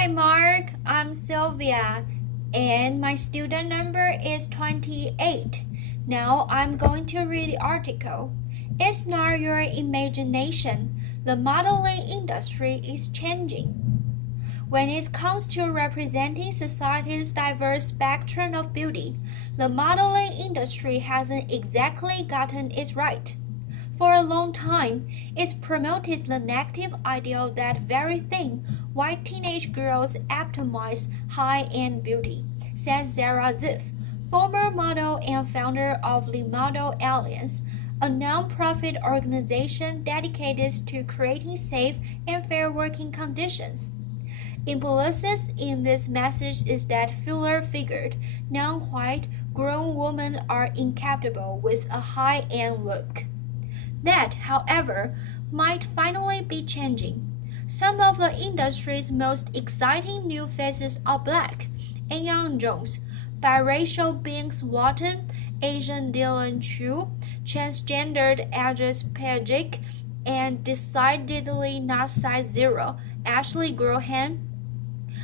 Hi Mark, I'm Sylvia and my student number is 28. Now I'm going to read the article. It's not your imagination. The modeling industry is changing. When it comes to representing society's diverse spectrum of beauty, the modeling industry hasn't exactly gotten it right. For a long time, it's promoted the negative ideal that very thin, white teenage girls epitomize high-end beauty, says Zara Ziff, former model and founder of the Model Alliance, a non-profit organization dedicated to creating safe and fair working conditions. Implicit in this message is that fuller-figured, non-white, grown women are incapable with a high-end look. That, however, might finally be changing. Some of the industry's most exciting new faces are Black and Young Jones, biracial Binks Walton, Asian Dylan Chu, transgendered Aegis Pajic, and decidedly not size zero Ashley Grohan.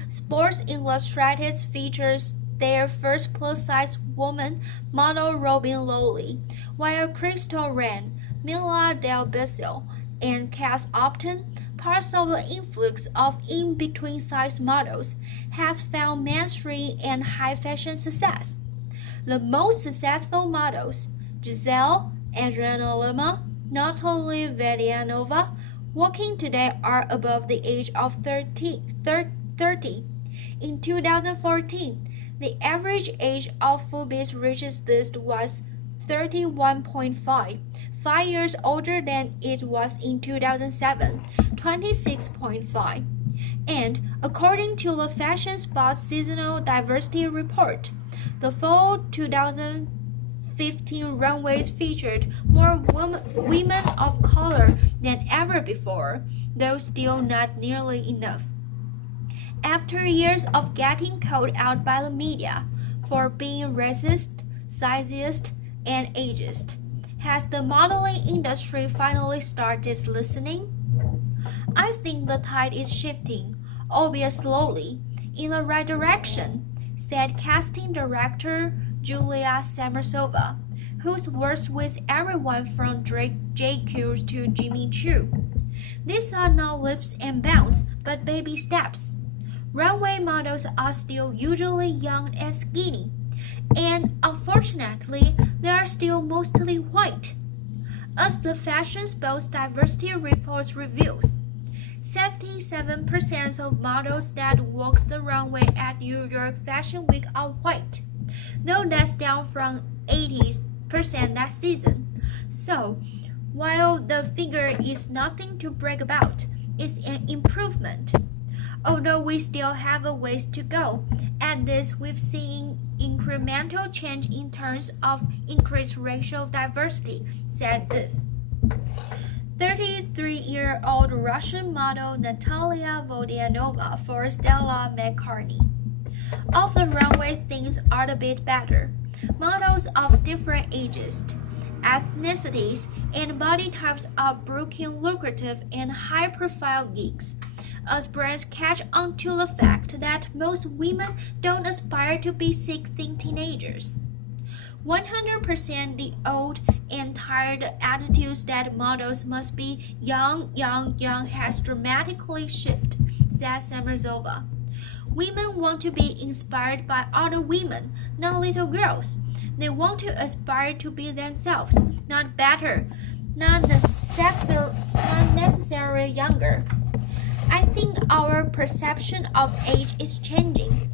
Sports Illustrated features their first plus-size woman model Robin Lowley, while Crystal Wren, Mila Del Bisil, and Cass Upton, parts of the influx of in-between size models, has found mainstream and high-fashion success. The most successful models, Giselle, Adriana Lima, Natalie Velianova, working today are above the age of 30. In 2014, the average age of Forbes richest list was 31.5, 5 years older than it was in 2007, 26.5. And according to the Fashion Spot's seasonal diversity report, the fall 2015 runways featured more women of color than ever before, though still not nearly enough. After years of getting called out by the media for being racist, sexist, and ageist, has the modeling industry finally started listening? I think the tide is shifting, albeit slowly, in the right direction, said casting director Julia Samarsova, who's worked with everyone from JQ to Jimmy Choo. These are not leaps and bounds, but baby steps. Runway models are still usually young and skinny, and unfortunately, they are still mostly white. As the Fashion Spot's diversity report reveals, 77% of models that walk the runway at New York Fashion Week are white, though that's down from 80% last season. So, while the figure is nothing to brag about, it's an improvement. Although we still have a ways to go, at this we've seen incremental change in terms of increased racial diversity, said Ziff. 33-year-old Russian model Natalia Vodianova for Stella McCartney. Off the runway things are a bit better. Models of different ages, ethnicities, and body types are brooking lucrative and high-profile gigs, as brands catch on to the fact that most women don't aspire to be sick thin teenagers. 100% the old and tired attitudes that models must be young has dramatically shifted, said Samarzova. Women want to be inspired by other women, not little girls. They want to aspire to be themselves, not better, not necessarily younger. I think our perception of age is changing.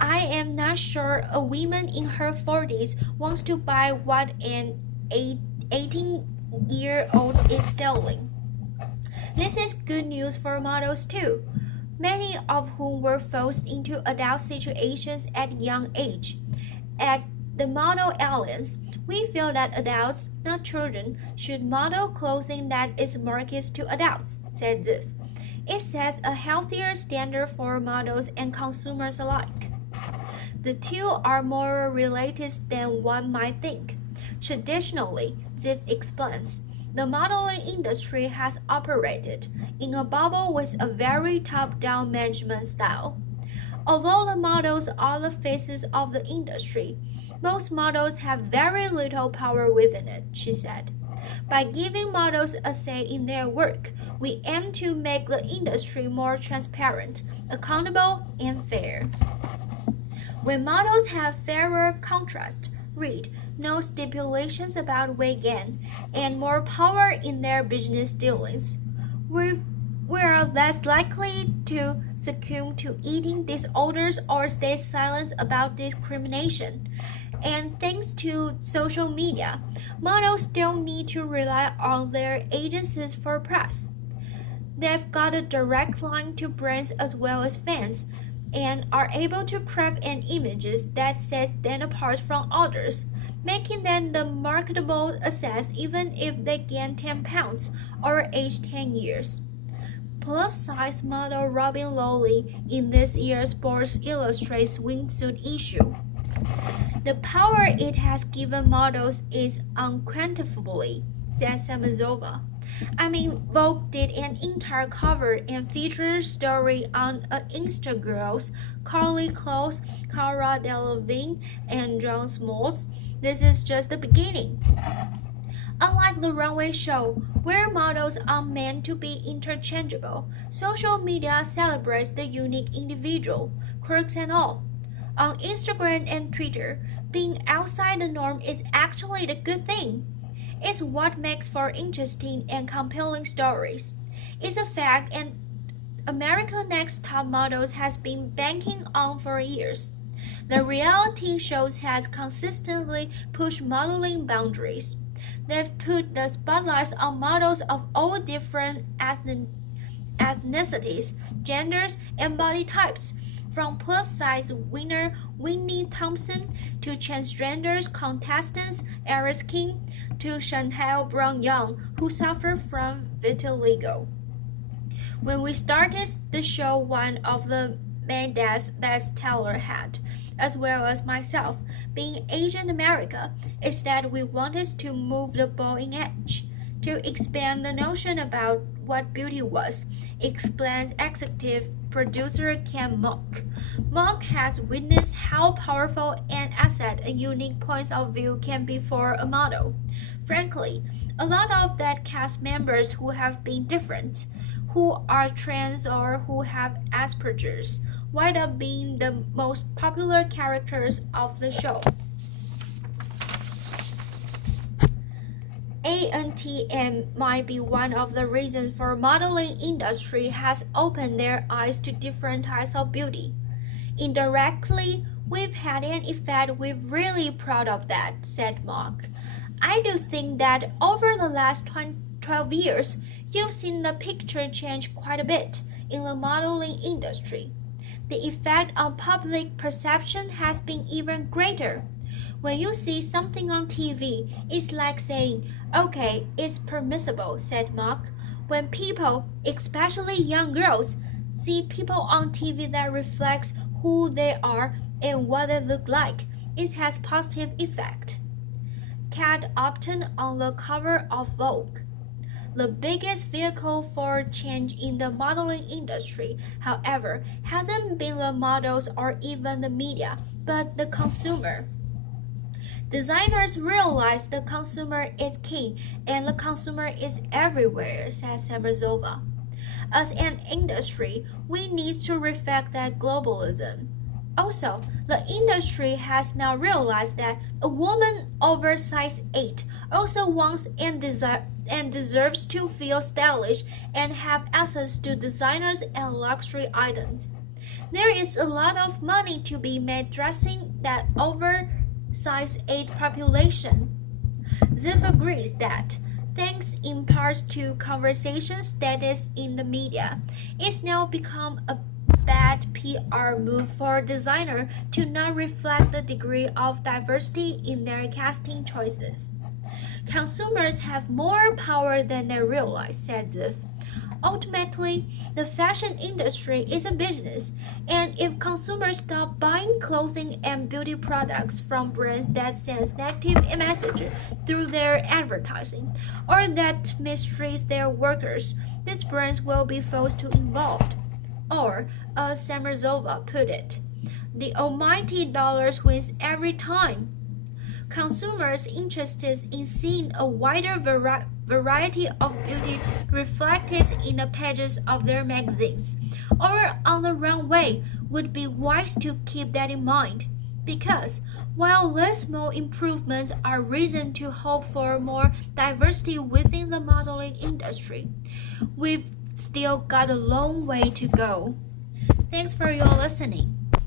I am not sure a woman in her 40s wants to buy what an 18-year-old is selling. This is good news for models too, many of whom were forced into adult situations at young age. At the Model Alliance, we feel that adults, not children, should model clothing that is marketed to adults, said Ziff. It sets a healthier standard for models and consumers alike. The two are more related than one might think. Traditionally, Ziff explains, The modeling industry has operated in a bubble with a very top-down management style. Although the models are the faces of the industry, most models have very little power within it, she said. By giving models a say in their work, we aim to make the industry more transparent, accountable, and fair. When models have fairer contrast, read no stipulations about weight gain, and more power in their business dealings, we are less likely to succumb to eating disorders or stay silent about discrimination. And thanks to social media, models don't need to rely on their agencies for press. They've got a direct line to brands as well as fans, and are able to craft an images that sets them apart from others, making them the marketable asset even if they gain 10 pounds or age 10 years. Plus-size model Robin Lowley in this year's Sports Illustrated swimsuit issue. The power it has given models is unquantifiably, said Samazova. I mean, Vogue did an entire cover and feature story on Instagirls, Carly Close, Cara Delevingne, and John Smalls. This is just the beginning. Unlike the runway show, where models are meant to be interchangeable, social media celebrates the unique individual, quirks and all. On Instagram and Twitter, being outside the norm is actually the good thing. It's what makes for interesting and compelling stories. It's a fact and America's Next Top Models has been banking on for years. The reality shows has consistently pushed modeling boundaries. They've put the spotlights on models of all different ethnicities, genders, and body types, from plus-size winner Whitney Thompson to transgender contestants Eris King to Chantal Brown-Young, who suffered from vitiligo. When we started the show, one of the mandates that Taylor had, as well as myself, being Asian America, is that we wanted to move the ball in edge, to expand the notion about what beauty was, explains executive producer Ken Mock. Mock has witnessed how powerful an asset a unique point of view can be for a model. Frankly, a lot of that cast members who have been different, who are trans or who have Asperger's, wind up being the most popular characters of the show. ANTM might be one of the reasons for modeling industry has opened their eyes to different types of beauty. Indirectly, we've had an effect we're really proud of that, said Mock. I do think that over the last 12 years, you've seen the picture change quite a bit in the modeling industry. The effect on public perception has been even greater. When you see something on TV, it's like saying, okay, it's permissible, said Mock. When people, especially young girls, see people on TV that reflects who they are and what they look like, it has positive effect. Kat Upton on the cover of Vogue. The biggest vehicle for change in the modeling industry, however, hasn't been the models or even the media, but the consumer. Designers realize the consumer is king and the consumer is everywhere, says Samazova. As an industry, we need to reflect that globalism. Also, the industry has now realized that a woman over size 8 also wants and deserves to feel stylish and have access to designers and luxury items. There is a lot of money to be made dressing that over size 8 population. Ziv agrees that, thanks in part to conversation status in the media, it's now become a bad PR move for designers to not reflect the degree of diversity in their casting choices. Consumers have more power than they realize, said Ziv. Ultimately, the fashion industry is a business, and if consumers stop buying clothing and beauty products from brands that send negative messages through their advertising or that mistreat their workers, these brands will be forced to evolve. Or, as Samarzova put it, the almighty dollar wins every time. Consumers interested in seeing a wider variety of beauty reflected in the pages of their magazines or on the runway would be wise to keep that in mind. Because while less small improvements are reason to hope for more diversity within the modeling industry, we've still got a long way to go. Thanks for your listening.